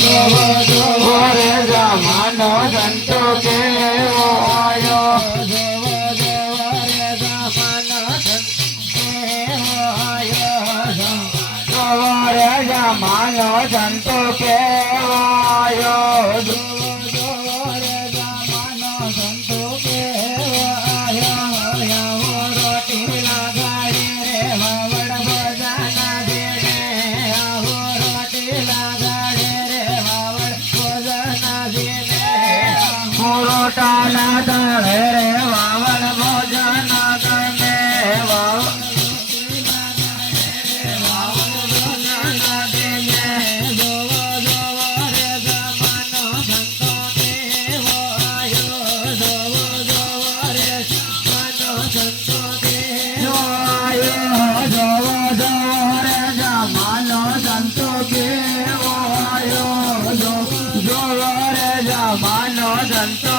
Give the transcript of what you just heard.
રે જમાનો સંતો કેવો આયો રે જમાનો સંતો કેવો આયો રોટાલા દળે રે વાવળ ભોજન ગમે સંતો